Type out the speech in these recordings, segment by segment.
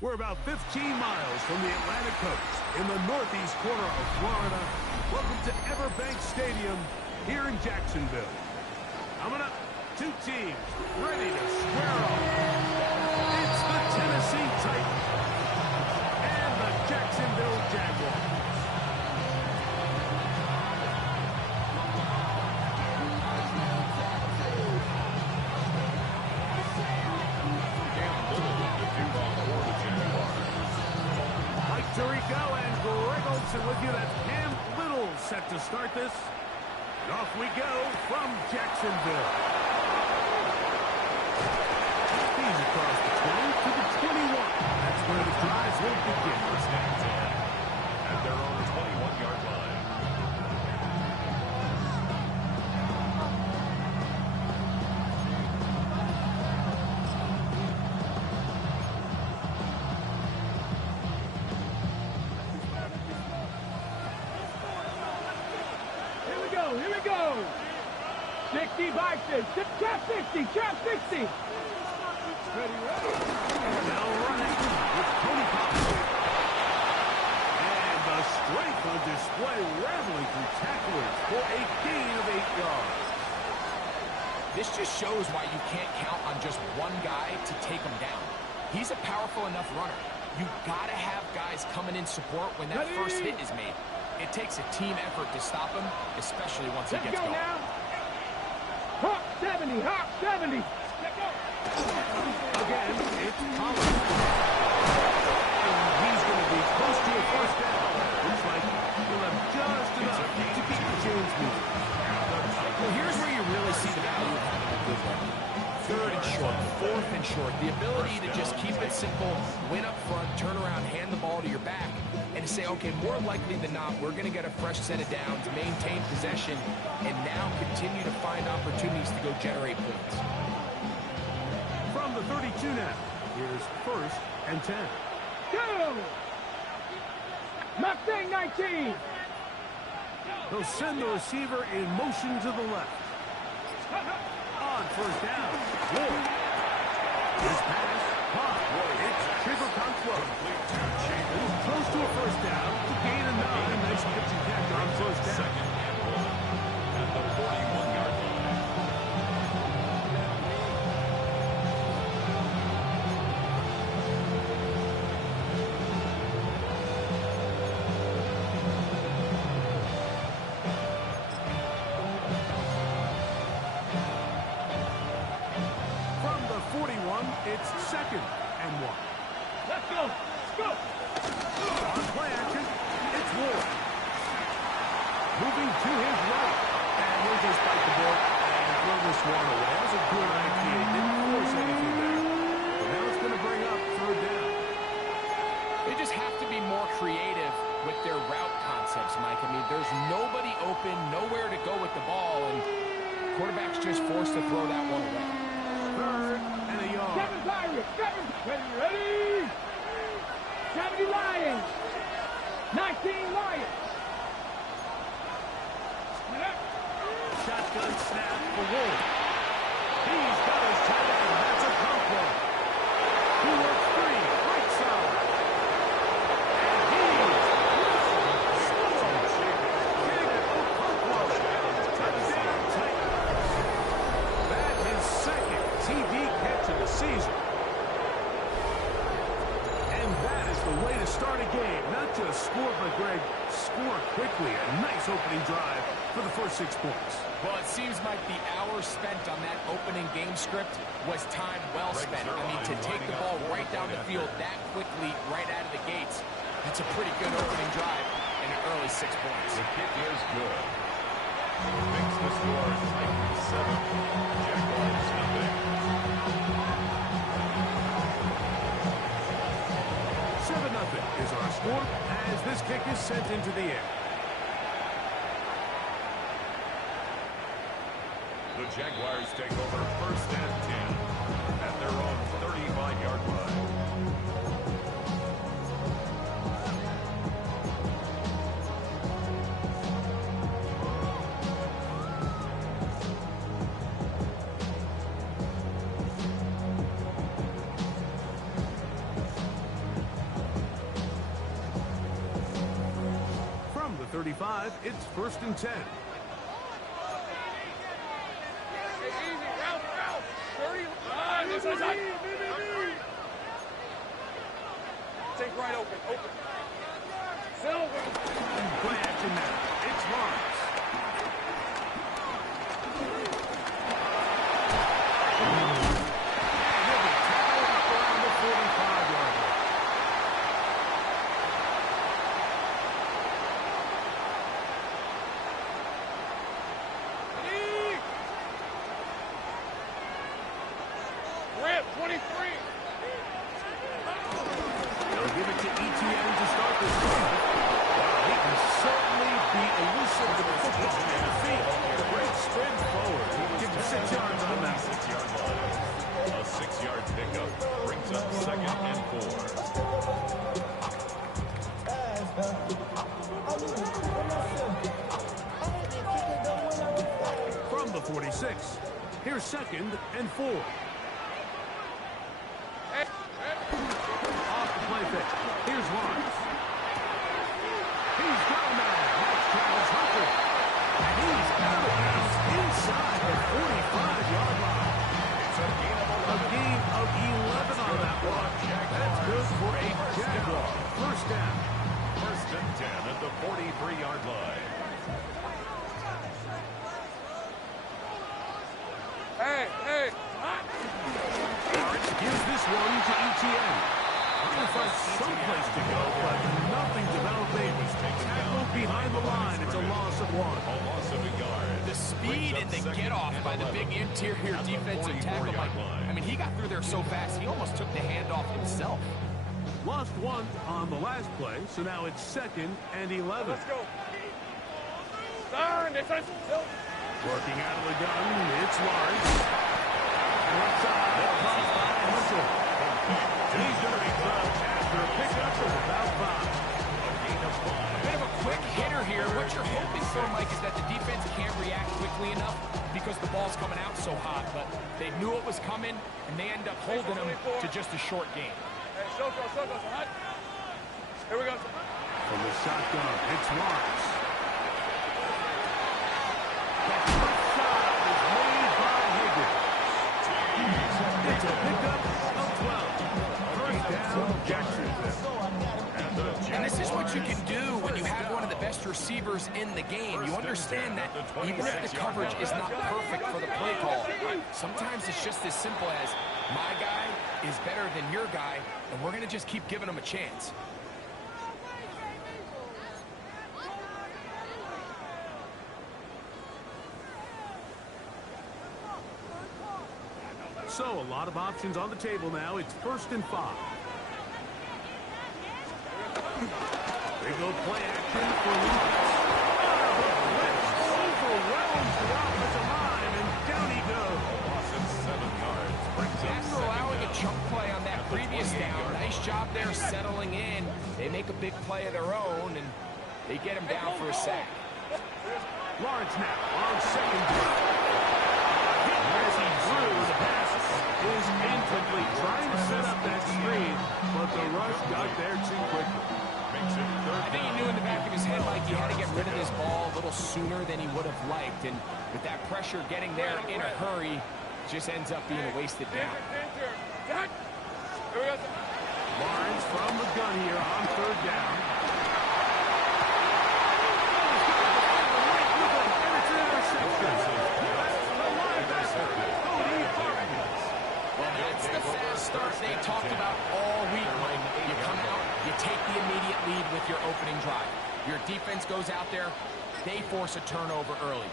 We're about 15 miles from the Atlantic coast in the northeast corner of Florida. Welcome to Everbank Stadium here in Jacksonville. Coming up, two teams ready to square off. It's the Tennessee Titans and the Jacksonville Jaguars. Tirico and Greg Olsen with you. That's Cam Little set to start this. And off we go from Jacksonville. He's across the 20 to the 21. That's where the drives will begin. First and 10 at their own 21-yard line. Here we go. 60 boxes. Trap 60. Trap 60. Ready. Now running with Tony Pollard. And the strength on display, rattling through tacklers for a gain of 8 yards. This just shows why you can't count on just one guy to take him down. He's a powerful enough runner. You gotta have guys coming in support when that first hit is made. It takes a team effort to stop him, especially once he gets going. Now. Hawk 70, Hawk 70. Let's go. Again, it's Pollard. And he's going to be close to a first down. Looks like he'll have just enough to keep the chains moving. Well, here's where you really see the value of having a good run. Third and short, fourth and short. The ability to just keep it simple, win up front, turn around, hand the ball to your back, and to say, okay, more likely than not, we're going to get a fresh set of downs, maintain possession, and now continue to find opportunities to go generate points. From the 32 now, here's first and 10. Go! Mustang 19. They'll send the receiver in motion to the left. On first down, Ward. His pass, caught. It's Trevor Conquo. He's close to a first down. To gain a 9. Nice pitch and catch on first down. Second and 1 at the 41-yard line. From the 41, it's second and 1. Let's go. Let's go. On play action, it's Ward. Moving to his right. And he'll just bite the bullet and throw this one away. That was a good idea. Didn't force anything there. But now it's going to bring up third down. They just have to be more creative with their route concepts, Mike. I mean, there's nobody open, nowhere to go with the ball, and quarterback's just forced to throw that one away. Third and a yard. 7 Pirates. 7. Ready. 70 Lions. 19 Lions. Shotgun snap for Ward. He's got his tight end. That's a Conquo. He works free. Right side. And he's scores. David Okonkwo. Touchdown Titans. That's his second TD catch of the season. And that is the way to start a game. Not just score, but Greg, score quickly. A nice opening drive for the first 6 points. Well, it seems like the hours spent on that opening game script was time well spent. I mean, to take the ball right down the field that quickly, right out of the gates, that's a pretty good opening drive in an early 6 points. The kick is good. Makes the score Titans 7, Jaguars nothing. 7-0 is our score as this kick is sent into the air. The Jaguars take over first and 10 at their own 35-yard line. 35. It's 1st and 10. Take right open. Play action now. It's Lawrence. He'll be tackled up around the 45-yard line. Rip, 23. They'll give it to ETN to start this game. Well, he can certainly be elusive with the football in the field. Great sprint forward. He gives him 6 yards on that. 6-yard line. A 6-yard pickup brings up 2nd and 4. From the 46, here's 2nd and 4. Off the play fake. Here's Lawrence. He's got a man. That's Travis Hunter. And he's out of bounds inside the 45-yard line. It's a gain of 11 on that one. That's good for a Jaguar. 1st down. 1st and 10 at the 43-yard line. Hey. Lawrence gives this one to ETN. Trying to find someplace to go, but nothing developing. Tackled behind the line. It's a loss of 1. A loss of a yard. The speed and the get-off by the big interior defensive tackle. I mean, he got through there so fast, he almost took the handoff himself. Lost 1 on the last play, so now it's 2nd and 11. Let's go. Turn, Working out of the gun, it's Lawrence. Left side, cross by Hunter. He's going to be thrown after a pickup of about 5. A gain of 5. A bit of a quick hitter here. What you're hoping for, Mike, is that the defense can't react quickly enough because the ball's coming out so hot. But they knew it was coming, and they end up holding them to just a short game. Hey, Soko, hot. Here we go. From the shotgun, it's Lawrence. That left side is made by Higgins. It's a pickup of 12. 1st down, Jacksonville. And this is what you can do when you have one of the best receivers in the game. You understand that even if the coverage is not perfect for the play call, sometimes it's just as simple as my guy is better than your guy, and we're going to just keep giving him a chance. So, a lot of options on the table now. It's 1st and 5. They go play action for Lawrence. Overwhelms the offensive line, and down he goes. A loss of 7 yards brings up After 2nd allowing a down. chunk play on that previous down, nice job there settling in. They make a big play of their own, and they get him down for a sack. Lawrence now on 2nd down. As he threw, the pass is incomplete. Trying to set up that screen, but the rush got there too quickly. Makes it 3rd I think he knew in the back of his head, like, he had to get rid of this ball a little sooner than he would have liked. And with that pressure getting there in a hurry, just ends up being a wasted down. Here we go. Lawrence from the gun here on 3rd down. And it's an interception. Well, that's the fast start they talked about all week, Mike. You come out, you take the immediate lead with your opening drive. Your defense goes out there, they force a turnover early.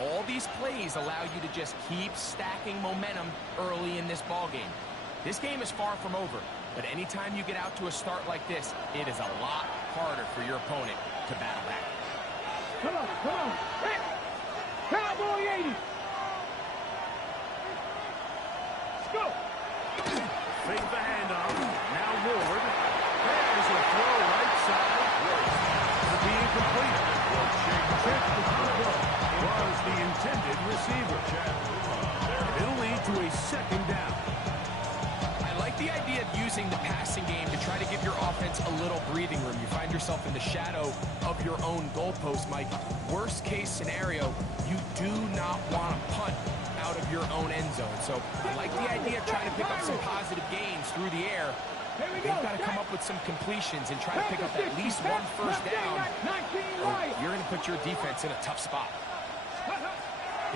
All these plays allow you to just keep stacking momentum early in this ball game. This game is far from over, but anytime you get out to a start like this, it is a lot harder for your opponent to battle back. Come on. Hey. Cowboy 80. Let's go. Fake the handoff. Now Ward. There's a throw right side. To be incomplete. Trick the throw was the intended receiver. It'll lead to a 2nd down. I like the idea of using the passing game to try to give your offense a little breathing room. You find yourself in the shadow of your own goalpost, Mike. Worst case scenario, you do not want to punt out of your own end zone. So I like the idea of trying to pick up some positive gains through the air. They've got to come up with some completions and try to pick up at least one first down, or you're going to put your defense in a tough spot.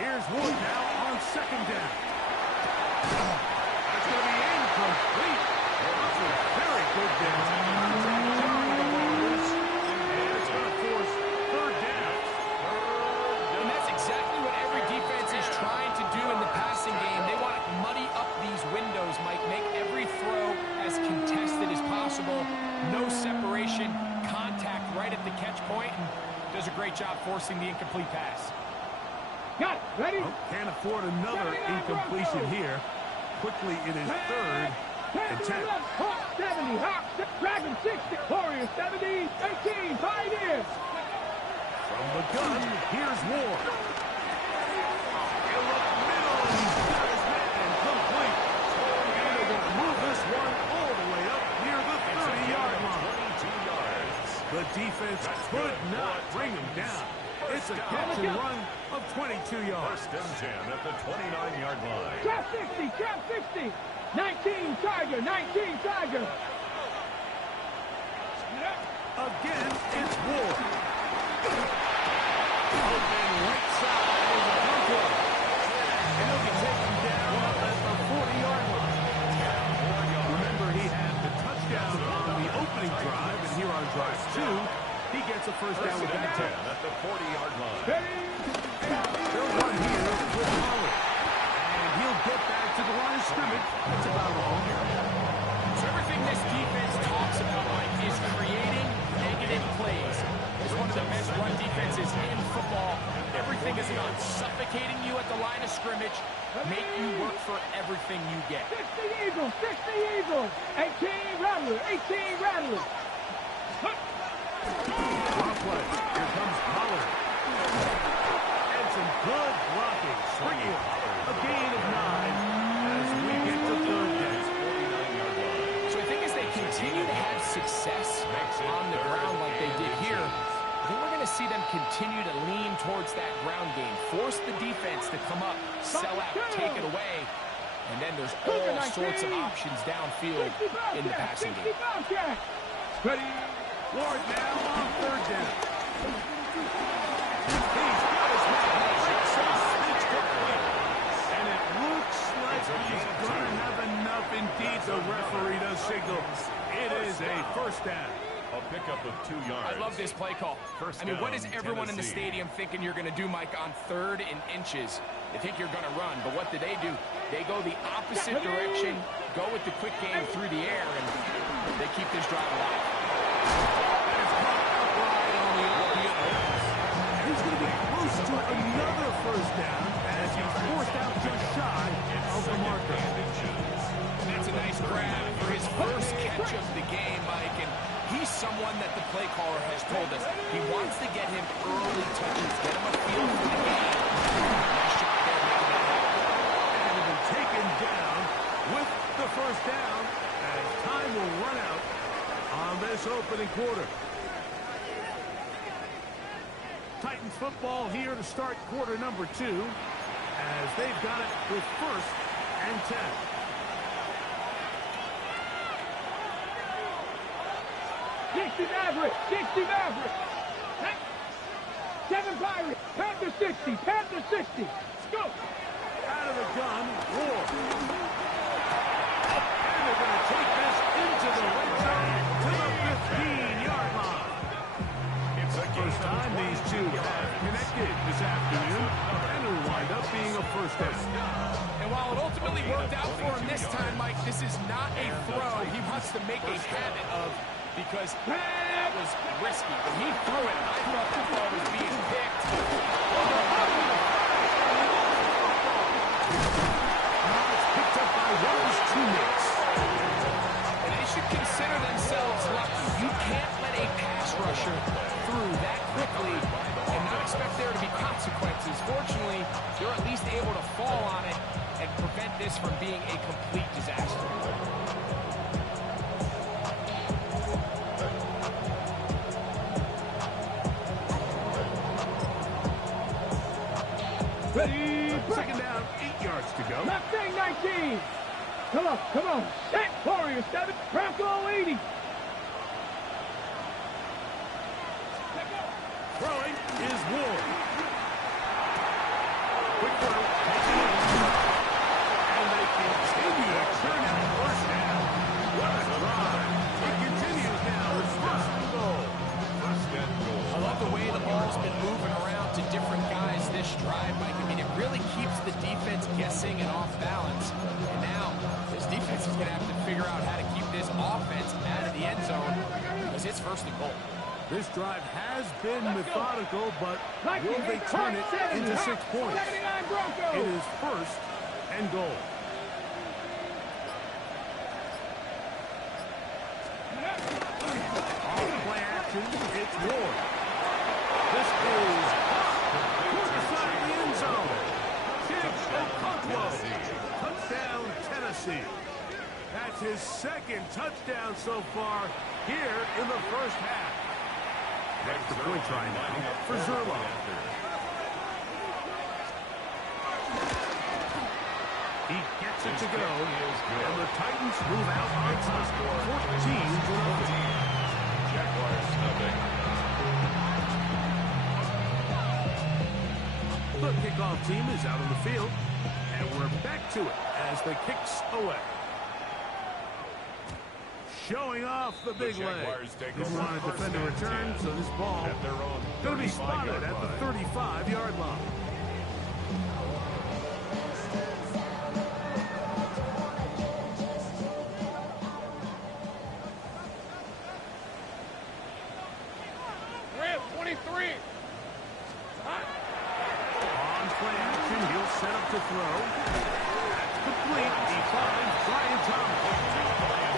Here's Wood now on second down. It's going to be incomplete. That's a very good down. And it's going to force third down. And that's exactly what every defense is trying to do in the passing game. They want to muddy up these windows, Mike, make every throw as contested as possible. No separation, contact right at the catch point, and does a great job forcing the incomplete pass. Got it. Ready? Oh, can't afford another incompletion here. Quickly, it is third and 10. 70, Dragon 60, Warriors 70, 18, Pioneers. From the gun, here's Ward. In the middle, he's got his man complete. And they're going to move this one all the way up near the 30-yard line. 22 yards. The defense could not bring him down. It's a catch and run of 22 yards. First and 10 at the 29-yard line. Trap 60, trap 60. 19 Tiger, 19 Tiger. Again, it's Ward. Open right side is a control. And he'll be taken down at the 40-yard line. Remember, he had the touchdown on the opening drive, and here on drive 2, he gets a first down with that catch. At the 40-yard line. They'll run here with Pollard. And he'll get back to the line of scrimmage. That's about all. So everything this defense talks about, Mike, is creating negative plays. It's one of the best run defenses in football. Everything is about suffocating you at the line of scrimmage, make you work for everything you get. 60 Eagles, 60 Eagles. 18 Rattler, 18 Rattler. Draw play. Here comes Pollard. And some good blocking. Springing a gain of 9 as we get to third down. So I think as they continue to have success on the ground like they did here, I think we're going to see them continue to lean towards that ground game, force the defense to come up, sell out, take it away, and then there's all sorts of options downfield in the passing game. Ready? Ward now on third down. He's got his man. It's complete. And it looks like he's going to have enough. Indeed, the referee does signal. It is a first down. A pickup of 2 yards. I love this play call. First I mean, what is down, everyone in the Tennessee. stadium thinking you're going to do, Mike, on 3rd and inches? They think you're going to run, but what do? They go the opposite direction, go with the quick game through the air, and they keep this drive alive. He's going to be close to another first down as he's forced out just shy of the marker. That's a nice grab for his first catch of the game, Mike, and he's someone that the play caller has told us he wants to get him early touches, get him a feel for the game. Nice shot there, making that happen. And been taken down with the first down as time will run out on this opening quarter. Titans football here to start quarter number 2 as they've got it with first and 10. Maverick, 60 Maverick. 7 Pirates, Panther 60, Panther 60. Let's go. Out of the gun, Ward. And they're going to take this into the red zone to the 15-yard line. It's the first time these two have connected this afternoon, and it'll wind up being a first down. And while it ultimately worked out for him this time, Mike, this is not a throw he wants to make a habit of, because that was risky. When he threw it, I thought the ball was being picked. It's picked up by one of his teammates. And they should consider themselves lucky. You can't let a pass rusher through that quickly and not expect there to be consequences. Fortunately, they're at least able to fall on it and prevent this from being a complete disaster. Second down, 8 yards to go. Left wing 19. Come on, come on. Set Warrior 7. Bronco 80. Throwing is Ward. Quick throw. And they continue to turn out first down. What a drive. It continues now with first and goal. First and goal. I love the way the ball's been moving around to different guys this drive, Mike. I mean, it really keeps the defense guessing and off balance. And now, this defense is going to have to figure out how to keep this offense out of the end zone because it's first and goal. This drive has been methodical, but will they turn it into 6 points? It is first and goal. Off play action, it's Ward. This is toward the side of the end zone. Touchdown, Tennessee. That's his second touchdown so far here in the first half. That's the point try now for Zerlo. He gets it to go, and the Titans move out on top, 14-0. Jaguars nothing. The kickoff team is out on the field, and we're back to it as the kicks away. Showing off the big leg. Didn't want to defend a return, so this ball going to be spotted at the 35-yard line. Red 23. On play action, he'll set up to throw. That's complete. He finds Brian Thomas.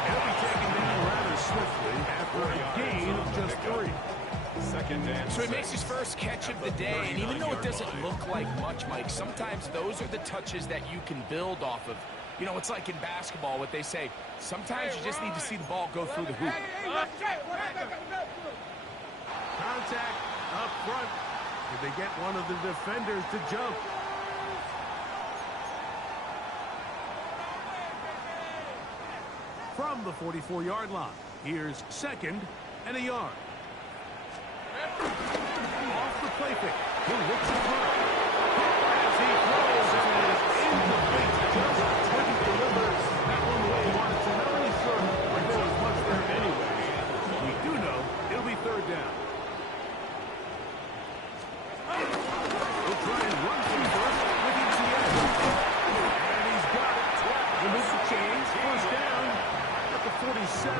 He'll be taken down rather swiftly after a gain of just 3. Second and So he makes his first catch of the day, and even though it doesn't look like much, Mike, sometimes those are the touches that you can build off of. You know, it's like in basketball, what they say, sometimes you just need to see the ball go through the hoop. Contact up front. Did they get one of the defenders to jump? From the 44-yard line, here's second and a yard. Off the play pick. He looks to throw. As he throws, and it is incomplete. Just couldn't deliver that one the way he wanted to. Not really sure if there was much there anyway. We do know it'll be third down. We'll try and run through first with ETN. And he's got it. He'll move the chains. First down at the 47.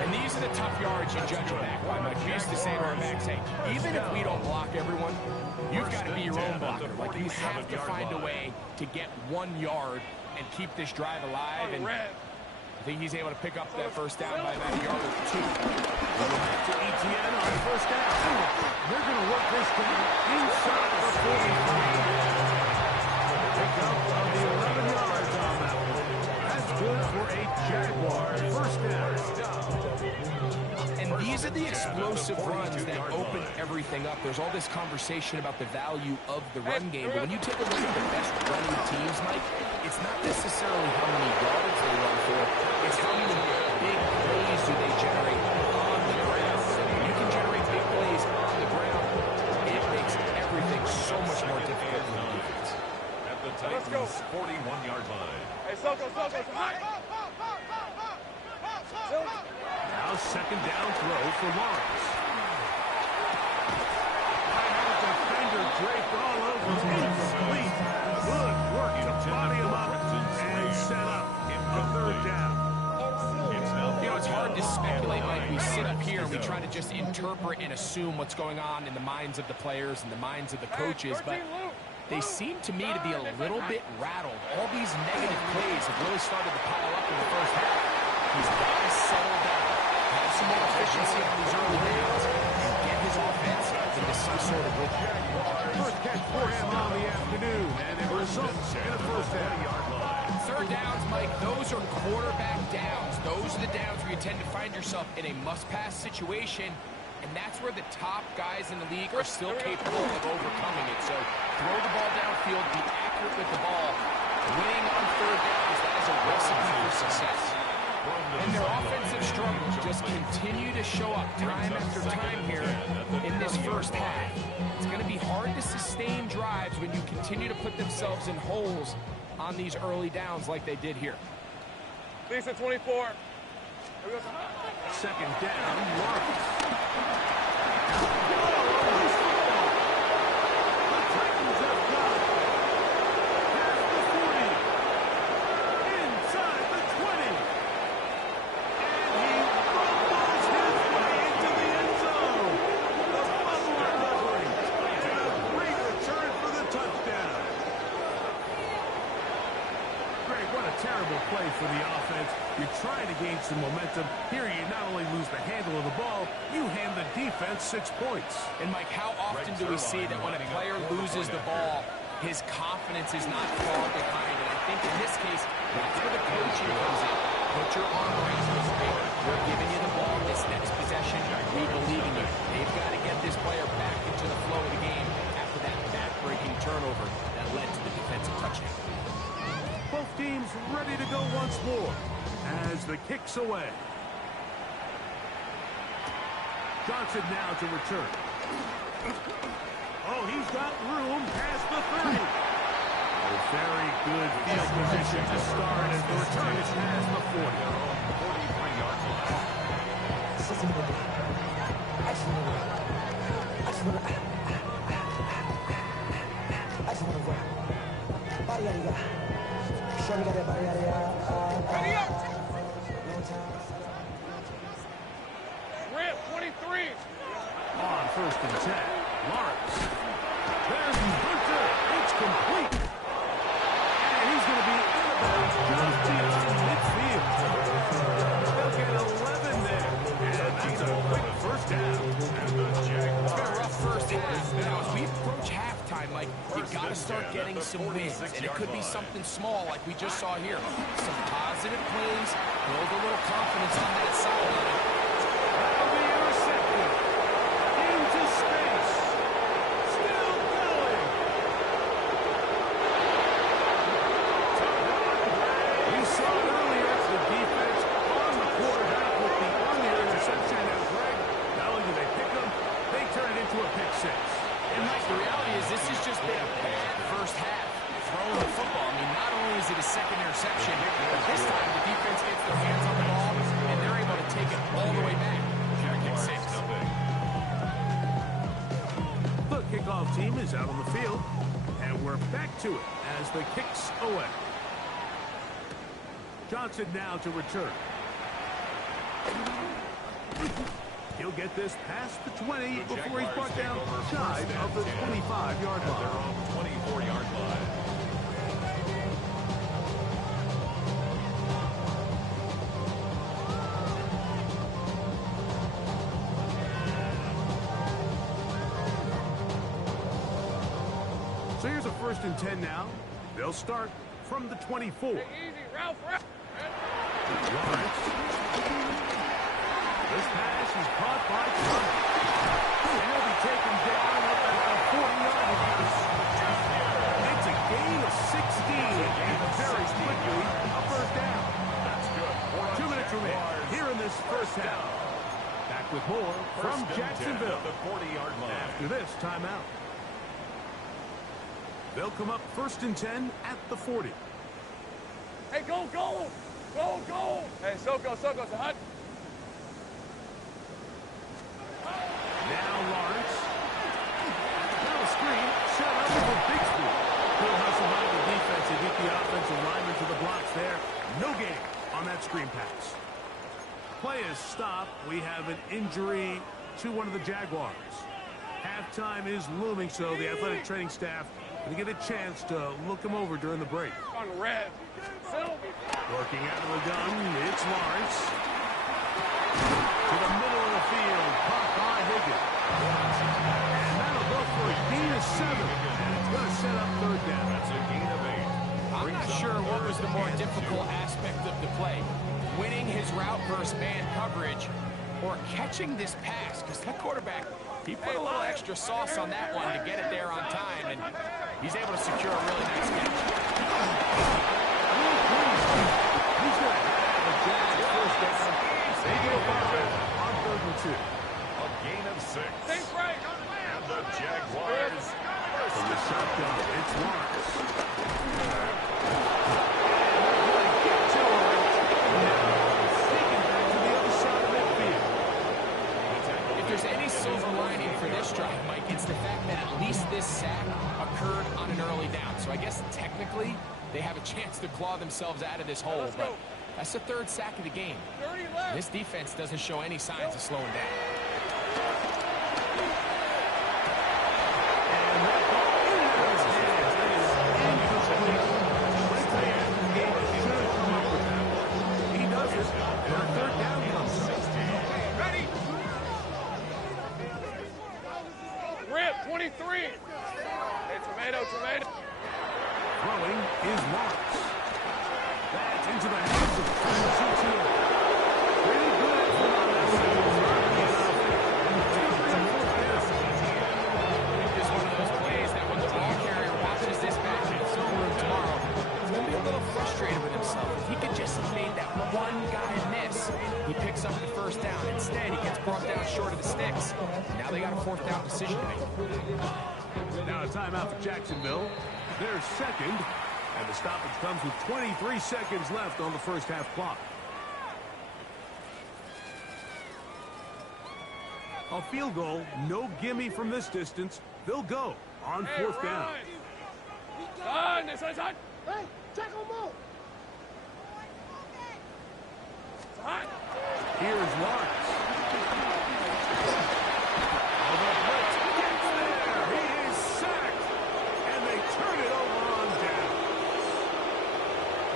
And these are the tough yards you judge a back by. Like we used to say to our backs, hey, even if we don't block everyone, you've got to be your own blocker. Like you have to find a way to get 1 yard and keep this drive alive. And I think he's able to pick up that first down by about a yard or 2. To ETN on first down. They're going to work this down inside the 45. Pick up of the 11 yards on that one. That's good for a Jaguar first down. And these are the explosive runs that open everything up. There's all this conversation about the value of the run game, but when you take a look at the best running teams, Mike, it's not necessarily how many yards they run for, it's how many big plays do they generate on the ground. When you can generate big plays on the ground, it makes everything so much more difficult for the defense. At the Titans' 41-yard line. Now second down throw for Lawrence. Defender draped all over him. Incomplete. Good work to body him up and set up a third down. You know, it's hard to speculate, Mike. We sit up here and we try to just interpret and assume what's going on in the minds of the players and the minds of the coaches, but they seem to me to be a little bit rattled. All these negative plays have really started to pile up in the first half. He's got to settle down, have some more efficiency on these early downs, and get his offense into some sort of rhythm. First catch for him on the afternoon, and it results in a first down. Third downs, Mike, those are quarterback downs. Those are the downs where you tend to find yourself in a must-pass situation, And that's where the top guys in the league are still capable of overcoming it. So throw the ball downfield, be accurate with the ball. Winning on third downs, that is a recipe for success. And their offensive struggles just continue to show up time after time here in this first half. It's going to be hard to sustain drives when you continue to put themselves in holes on these early downs like they did here. Lisa 24. Second down, Lawrence. The Titans have got it. Past the 40. Inside the 20. And he rumbles his way into the end zone. The Buffalo covering. And a great return for the touchdown. Greg, what a terrible play for the offense. You're trying to gain some momentum. Here you not only lose the handle of the ball, you hand the defense 6 points. And Mike, how often do we see that when a player loses the ball, his confidence is not far behind? And I think in this case, that's where the coaching comes in. Put your arm around this player. We're giving you the ball this next possession. We believe in you. They've got to get this player back into the flow of the game after that back-breaking turnover that led to the defensive touchdown. Both teams ready to go once more as the kick's away. Johnson now to return. Oh, he's got room past the 30. A very good field position to start as the return is past the 40. 43-yard Rip 23. On first and 10, Lawrence. There's Hunter. It's complete. And he's going to be in the bounds just beyond midfield. They'll get 11 there. And that's a quick first down. and the Jaguars. It's been a rough first half. Now, as we approach halftime, Mike, you got to start getting some wins. And it could be something small like we just saw here. Some positive plays, build a little confidence on that sideline. That'll be intercepted. Into space. Still going. We saw it earlier. The defense on the quarterback with the earlier interception. And Greg, not only do they pick them, they turn it into a pick six. And Mike, the reality is this has just been a bad first half throwing the football. I mean, not only is it a second interception, but this time the defense gets their hands on the ball and they're able to take it all the way back. Pick six. The kickoff team is out on the field, and we're back to it as the kick's away. Johnson now to return. He'll get this past the 20 before he's brought down shy of the 25-yard Their line. own 24-yard line. So here's a first and 10 now. They'll start from the 24. Easy, Ralph. Lawrence. This pass is caught by Thomas. And he'll be taken down up at the 40-yard line. It's a gain of 16. And very quickly, a first down. That's good. 2 minutes remaining here in this first half. Back with more from First and 10 Jacksonville. at the 40-yard line. After this timeout. They'll come up first and 10 at the 40. Hey, go. Hey, Soko, Hut. Now Lawrence. Now a screen set up for Bixby. He'll hustle by the defense and get the offensive lineman to the blocks there. No gain on that screen pass. Play is stopped. We have an injury to one of the Jaguars. Halftime is looming, so the athletic training staff will get a chance to look him over during the break. On red. Working out of the gun, it's Lawrence. To the middle of the field, caught by Higgins. And that'll go for a gain of 7. And it's going to set up third down. That's a gain of 8. I'm not sure what was the more difficult aspect of the play. Winning his route versus man coverage or for catching this pass, because that quarterback, he put a little extra sauce on that one to get it there on time, and he's able to secure a really nice catch. He's going to have the Jags first down. They go about it on 3rd and 2. A gain of 6. Think right. And the Jaguars From the shotgun, it's Lawrence. If there's any silver lining for this drive, Mike, it's the fact that at least this sack occurred on an early down. So I guess technically they have a chance to claw themselves out of this hole, but that's the 3rd sack of the game. This defense doesn't show any signs of slowing down. He does it. Their 3rd down comes up. Ready. Rip, 23. Hey, tomato. Throwing is Lawrence. That's into the hands of Pretty good effort on that side. Just one of those plays that when the ball carrier watches this back in the film room tomorrow, he's going to be a little frustrated with himself. If he could just have made that one guy miss, he picks up the 1st down. Instead, he gets brought down short of the sticks. Now they got a 4th down decision to make. Now a timeout for Jacksonville. They're 2nd, and the stoppage comes with 23 seconds left on the 1st half clock. A field goal, no gimme from this distance. They'll go on 4th down. Son. Hey, check him out. Here's Lawrence. Oh, the blitz gets there. He is sacked, and they turn it over on down.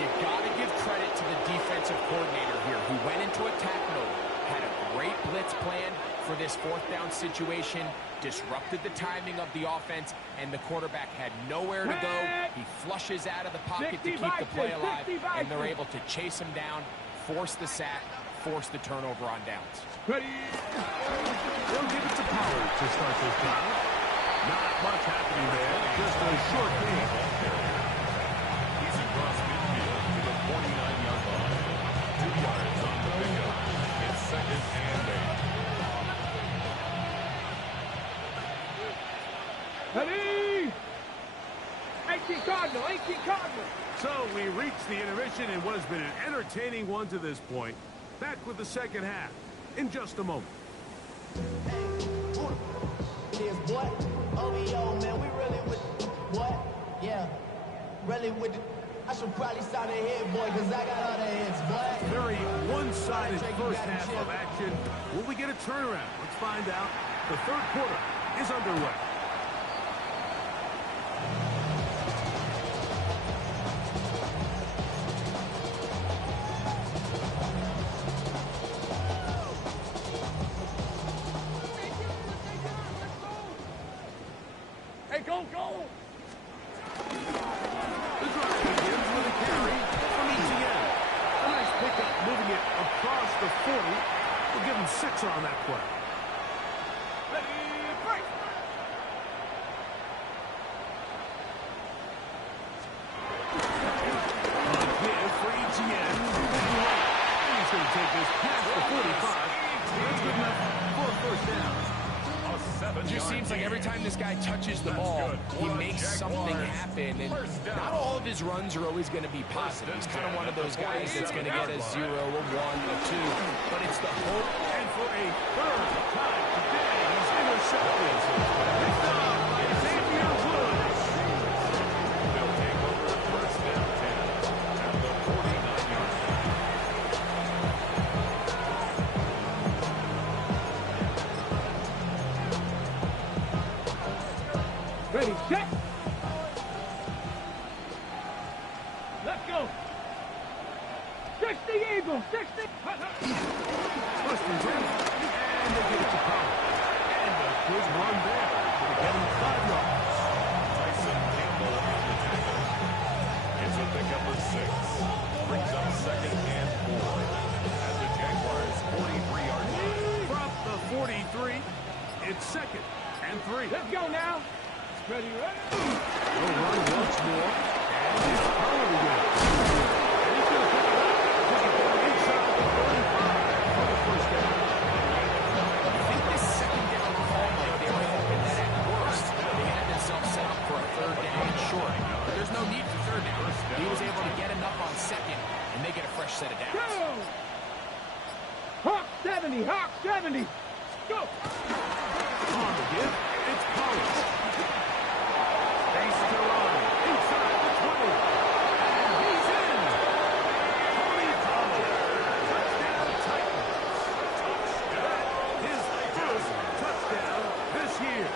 You've got to give credit to the defensive coordinator here, who went into attack mode, had a great blitz plan for this 4th down situation, disrupted the timing of the offense, and the quarterback had nowhere to go. He flushes out of the pocket to keep the play alive, and they're able to chase him down, force the sack, force the turnover on downs. Ready. They'll give it to Pollard to start this drive. Not much happening there, just a short gain. He's across midfield to the 49-yard line. 2 yards on the pickup. It's 2nd and 8. Ready. 18 Cardinal. So we reach the intermission in what has been an entertaining one to this point. Back with the 2nd half in just a moment. Is what? OVO, man, we really with what? Yeah, really with the... I should probably start ahead, boy, because I got all the hits, boy. Very one-sided 1st half of action. Will we get a turnaround? Let's find out. The 3rd quarter is underway. Hey, go. The drive begins with a carry from Etienne. A nice pickup, moving it across the 40. We'll give him 6 on that play. Ready, break. A give for Etienne. He's going to take this past the 45. That's good enough for a 1st down. It just seems like every time this guy touches the ball, he makes something happen, and not all of his runs are always going to be positive. He's kind of one of those guys that's going to get a 0, a 1, a 2, but it's the hope. And for a 3rd time today, he's intercepted. Picked off by Xavier Woods. They'll take over 1st down 10 at the 49-yard line. Ready, set. Let's go. 60 Eagles, 60. First and 10. And they get it to Pollard. And a good run there. Going to get him 5 yards. Tyson Campbell on the tackle. It's a pickup of 6. Brings up 2nd and 4 at the Jaguars' 43-yard line. It's 2nd and 3. Let's go now. Ready, ready. He'll run once more. And it's Pollard again. And he's going to pick it up. Take it down inside the 35 for the first down. I think this second down call, like they were hoping that at worst they had themselves set up for a 3rd down and short. But there's no need for 3rd down. He was able to get enough on 2nd, and they get a fresh set of downs. Go! Hawk 70, Hawk 70. Go! On the give, it's Pollard. Face to run. Inside the 20. And he's in. Tony Pollard. Touchdown Titans. His first touchdown this year.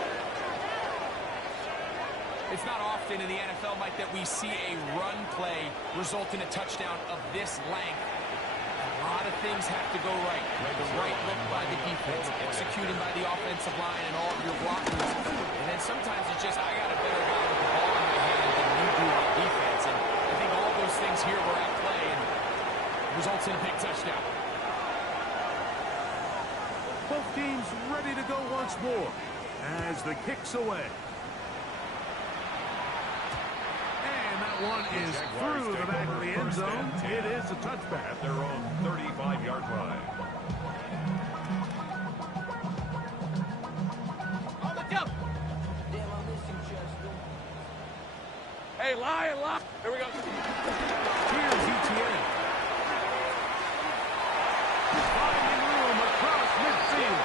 It's not often in the NFL, Mike, that we see a run play result in a touchdown of this length. A lot of things have to go right. The right look by the defense, executing by the offensive line and all of your blockers. And then sometimes it's just, I got a better guy with the ball in my hand than you do on defense. And I think all those things here were at play and results in a big touchdown. Both teams ready to go once more as the kick's away. And that one is through the back of the end zone. It is a touchback. At their own 35-yard line. On the jump. Damn, I miss you, Chester. Hey, lie. Here we go. Here's ETN. Finding room across midfield.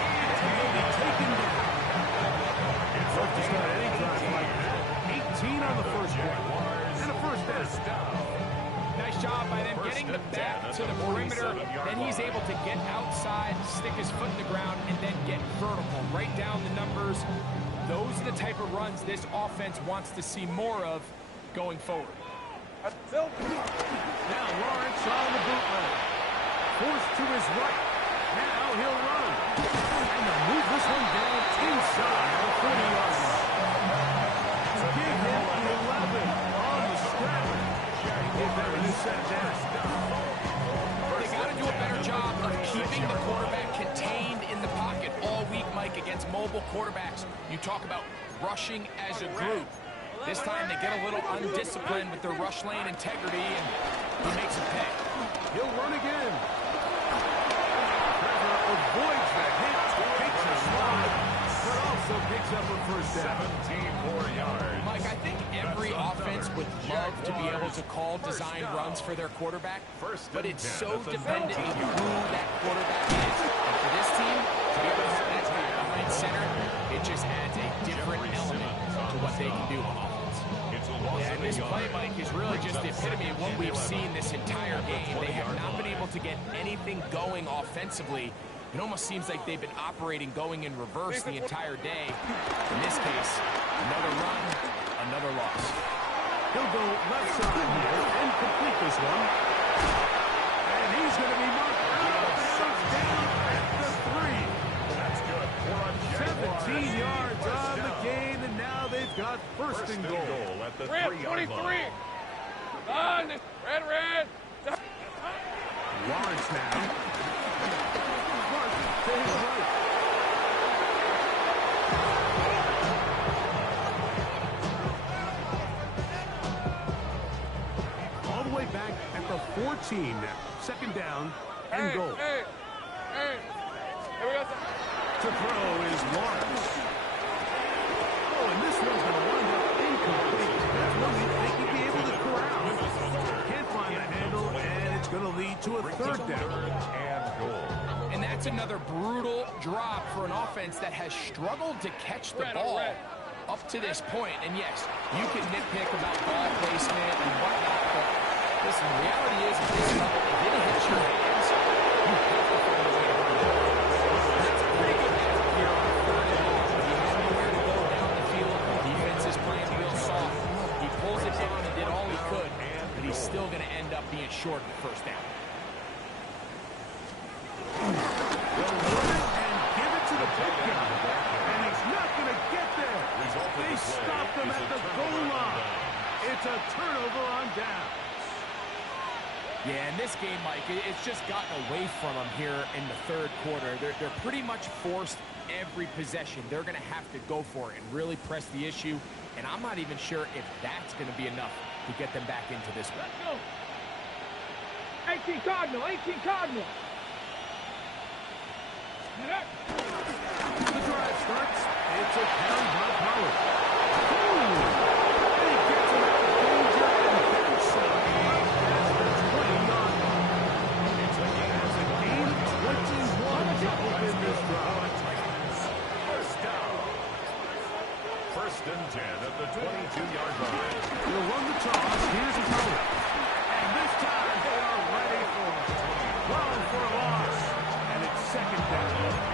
And he'll be taken down. It's tough to start any drive like that. 18 on the first one. And a first down. Nice job by them getting the back to the perimeter. Then he's able to get outside, stick his foot in the ground, and then get vertical. Right down the numbers. Those are the type of runs this offense wants to see more of going forward. Phil. Now Lawrence on the bootleg. Forced to his right. Now he'll run. And they'll move this one down inside the 40-yard line. To give him 11 on the scramble. Give them a new set of downs. They got to do a better job of keeping the quarterback contained in the pocket all week, Mike, against mobile quarterbacks. You talk about rushing as a group. This time they get a little undisciplined with their rush lane integrity, and he makes it pay. He'll run again. Trevor avoids the hit, takes a slide, but also picks up a first down. 17 more yards. Mike, I think every offense would love to be able to call design runs for their quarterback, but it's so dependent on who that quarterback is. And for this team, to be able to have that guy behind center, it just adds a different element to what they can do on offense. And this play, Mike, is really just the epitome of what we've seen this entire game. They have not been able to get anything going offensively. It almost seems like they've been operating going in reverse the entire day. In this case, another run, another loss. He'll go left side here and complete this one. And he's going to be marked out of bounds down at the 3. That's good. 17 yards on the gain, and now they've got first and goal. At the Red 3-yard 23. line. On. Red. Lawrence now. Mark to his right. All the way back at the 14 now. Second down and goal. Hey. Here we go. To throw is Lawrence. Oh, and this one's going to wind up incomplete. That's one you'd think he'd be able to corral. Can't find the handle, and it's going to lead to a third down. And goal. And that's another brutal drop for an offense that has struggled to catch the ball up to this point. And yes, you can nitpick about ball placement and whatnot, but listen, the reality is at this level, if it hits your hands, you have to find a way to run it. That's a pretty good effort here on 3rd and long. He had nowhere to go down the field. The defense is playing real soft. He pulls it down and did all he could, but he's still going to end up being short of the first down. They'll run it and give it to the big guy. And he's not going to get there. They stop him at the goal line. It's a turnover on down. Yeah, in this game, Mike, it's just gotten away from them here in the third quarter. They're pretty much forced every possession. They're going to have to go for it and really press the issue. And I'm not even sure if that's going to be enough to get them back into this one. Let's go. 18 Cardinal, 18 Cardinal. Get up. The drive starts. It's a carry by Pollard. And he gets him out of danger and then some. That's the 20-yard line. It's a gain of 21 to open this drive. First down. First and 10 at the 22-yard line. He'll run the toss. Here's Pollard. And this time they are ready for it. Run for a loss. And it's second down.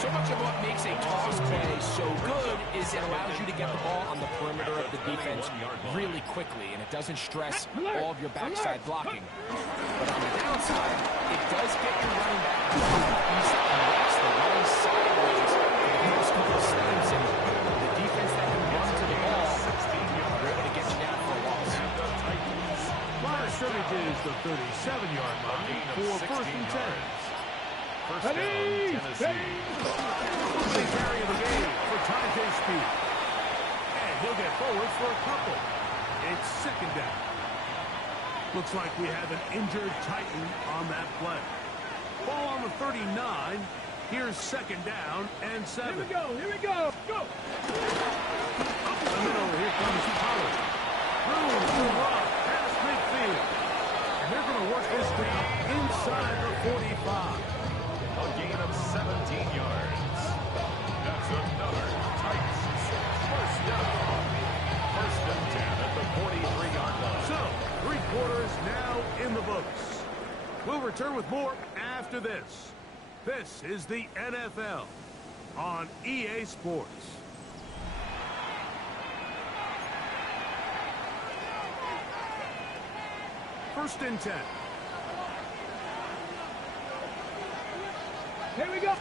So much of what makes a toss play so good is it allows you to get the ball on the perimeter of the defense really quickly, and it doesn't stress all of your backside blocking. But on the downside, it does get your running back east and west. They're running sideways for the first couple of snaps, and the defense that can run to the ball are able to get you down for a loss. Line of scrimmage is the 37-yard line for first and 10. First down, Tennessee. Big carry of the game for Tajay Speed. And he'll get forward for a couple. It's second down. Looks like we have an injured Titan on that play. Ball on the 39. Here's second down and 7. Here we go, here we go. Go. Up the middle, here comes Pollard. Room to run past midfield. And they're going to work this down inside the 45. A gain of 17 yards. That's another tight first down. First and 10 at the 43-yard line. So, 3 quarters now in the books. We'll return with more after this. This is the NFL on EA Sports. First and 10. Here we go. A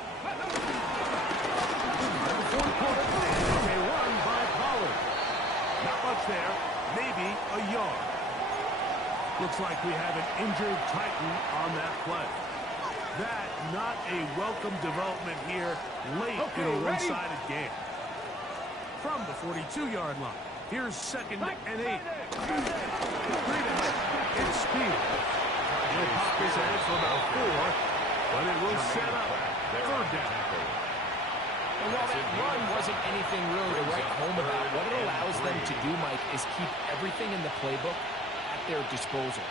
run by Pollard. Not much there. Maybe a yard. Looks like we have an injured Titan on that play. That not a welcome development here late in a one-sided game. From the 42-yard line, here's second and 8. It's Speed. He'll pop his head for about 4. But it will set up third down. And while that run wasn't anything really to write home about, what it allows them to do, Mike, is keep everything in the playbook at their disposal.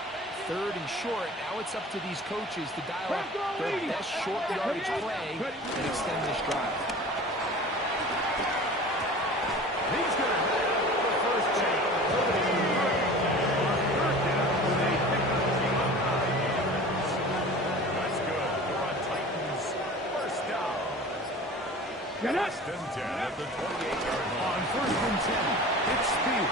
Third and short, now it's up to these coaches to dial up their best short yardage play and extend this drive. He's going to have the first down. Third down with a pickup. That's good for a Titans first down. Get up. First and 10 at the 28-yard line. On first and 10, it's Speed.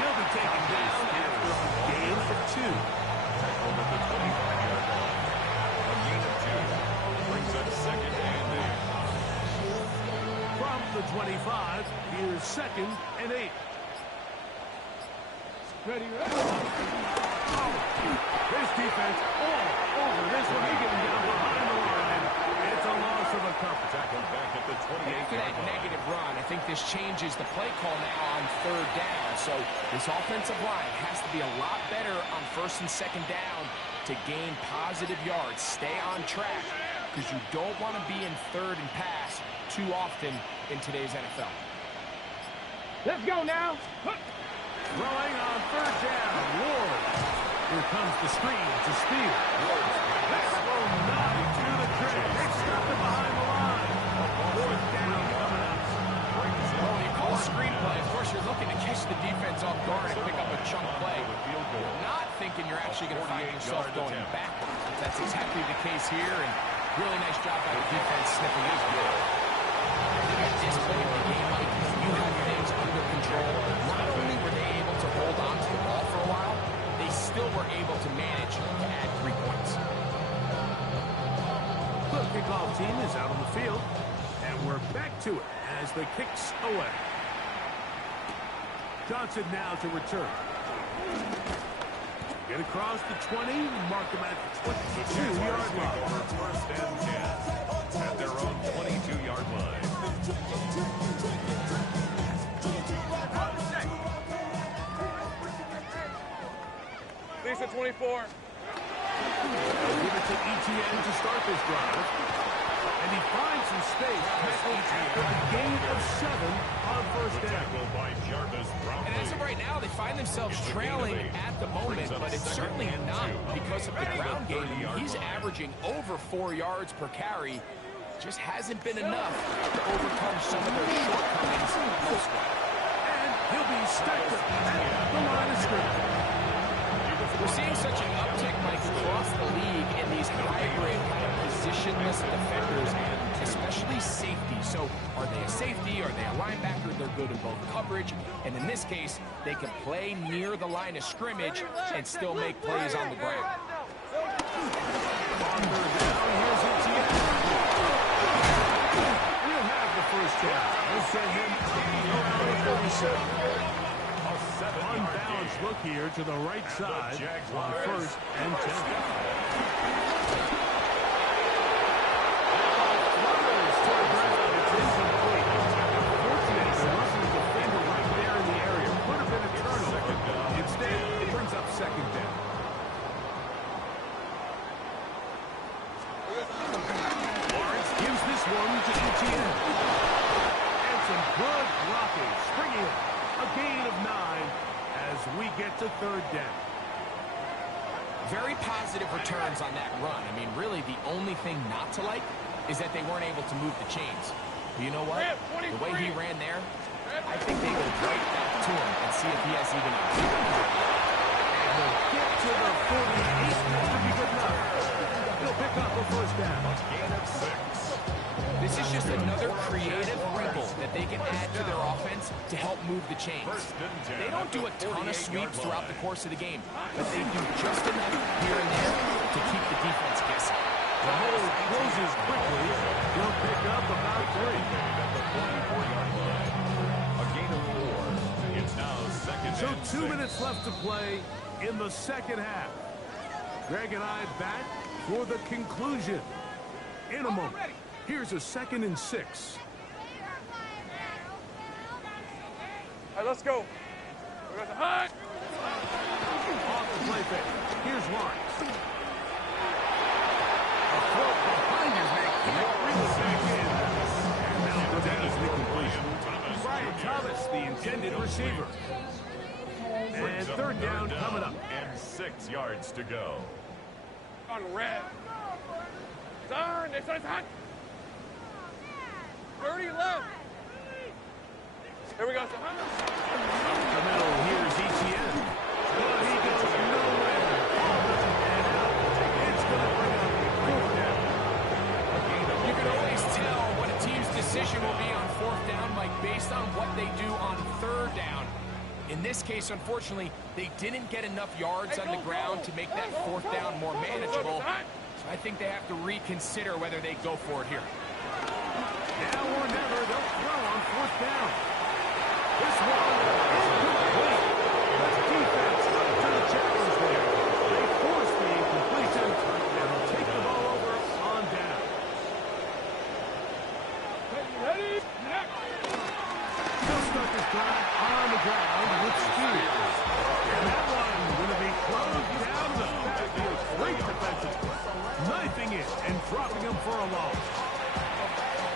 He'll be taken down after a gain of 2. Tackled at the 25-yard line. A gain of 2 brings up second and 8. From the 25, here's second and 8. Ready, ready. This defense all over this one. He getting down behind the line. It's a loss of a couple. Tackled back at the After 28-yard that line. negative run, I think this changes the play call now on third down. So this offensive line has to be a lot better on first and second down to gain positive yards. Stay on track because you don't want to be in third and pass too often in today's NFL. Let's go now. Throwing on third down. Ward. Here comes the screen to Speed. This will not do the trick. They've stopped it behind the line. Fourth down coming up. Well, when you call a screenplay, of course you're looking to catch the defense off guard and pick up a chunk play. Not thinking you're actually going to find yourself going backwards. That's exactly the case here, and really nice job by the defense sniffing his good. I think at this point in the game, Mike, you have things under control. Not only were they able to hold on to the ball for a while, they still were able to manage to add 3 points. The kickoff team is out on the field, and we're back to it as the kick's away. Johnson now to return. Get across the 20, mark them at the 22-yard line. For first and 10 at their own 22-yard line. Lisa 24. They'll give it to ETN to start this drive. And he finds some space after a gain of 7 on first down. And as of right now, they find themselves trailing at the moment, but it's certainly not because of the ground game. He's averaging over 4 yards per carry. Just hasn't been enough to overcome some of those shortcomings elsewhere. And he'll be stuck at the line of scrimmage. We're seeing such an uptick, Mike, across the league in these hybrid kind of positionless defenders, and especially safety. So are they a safety? Are they a linebacker? They're good in both coverage. And in this case, they can play near the line of scrimmage and still make plays on the ground. On third down, here's ETN. We'll have the first down. We'll send him around the 47. Unbalanced look here to the right side on first and 10. Flutters to the ground. It's incomplete. Fortunate for losing the defender right there in the area. Could have been a turnover. Instead, it brings up second down. Lawrence gives this one to ETN. And some good blocking. Springing it. A gain of 9 as we get to third down. Very positive returns on that run. I mean, really, the only thing not to like is that they weren't able to move the chains. But you know what? The way he ran there, I think they go right back to him and see if he has even a And they'll get to the 48. That should be good enough. They'll pick up a first down. A gain of 6. This is just another creative wrinkle that they can add to their offense to help move the chains. They don't do a ton of sweeps throughout the course of the game, but they do just enough here and there to keep the defense guessing. The hole closes quickly. They'll pick up about 3. At the 44-yard line. A gain of 4. It's now second So and 2 6. minutes left to play in the second half. Greg and I back for the conclusion. In a moment, here's a 2nd and 6. All right, let's go. We got the hunt. Off the play fake. Here's Lawrence. A throw behind his man. Can't bring the sack in. And now that is the completion. Brian Thomas, the intended receiver. And third down coming up. And 6 yards to go. On red. Turn. This one's hot. 30 left. Here we go. The middle, here's ETN. But he goes nowhere. And out. It's going to bring up fourth down. You can always tell what a team's decision will be on fourth down, Mike, based on what they do on third down. In this case, unfortunately, they didn't get enough yards on the ground to make that fourth down more manageable. So I think they have to reconsider whether they go for it here. Now or never, they'll throw on fourth down. This one is complete. The defense up to the challenge there. They force the incompletion, and they'll take the ball over on down. Ready? They'll start this drive on the ground with Spears. And that one going to be closed down the backfield. Great defensive play. Knifing it and dropping him for a loss.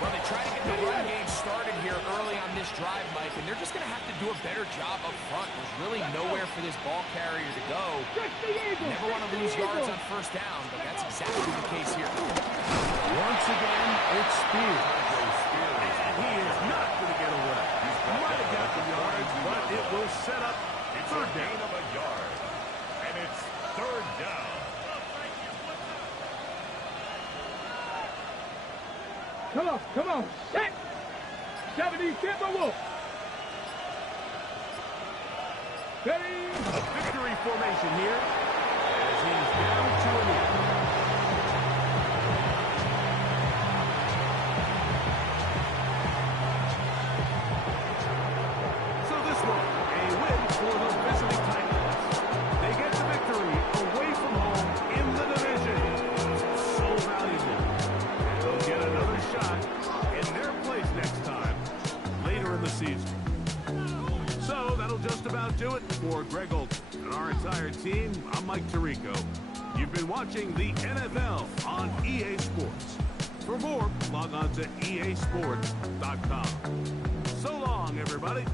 Well, they try to get the run game started here early on this drive, Mike, and they're just going to have to do a better job up front. There's really nowhere for this ball carrier to go. Never want to lose yards on first down, but that's exactly the case here. Once again, it's Spears. And he is not going to get away. Might have got the yards, but it will set up third down. Gain of a yard. And it's third down. Come on. Set. 70, Timberwolf. Ready? A victory formation here as he's down to a knee. So this one, a win for the visiting Titans. They get the victory team, I'm Mike Tirico. You've been watching the NFL on EA Sports. For more, log on to easports.com. So long, everybody.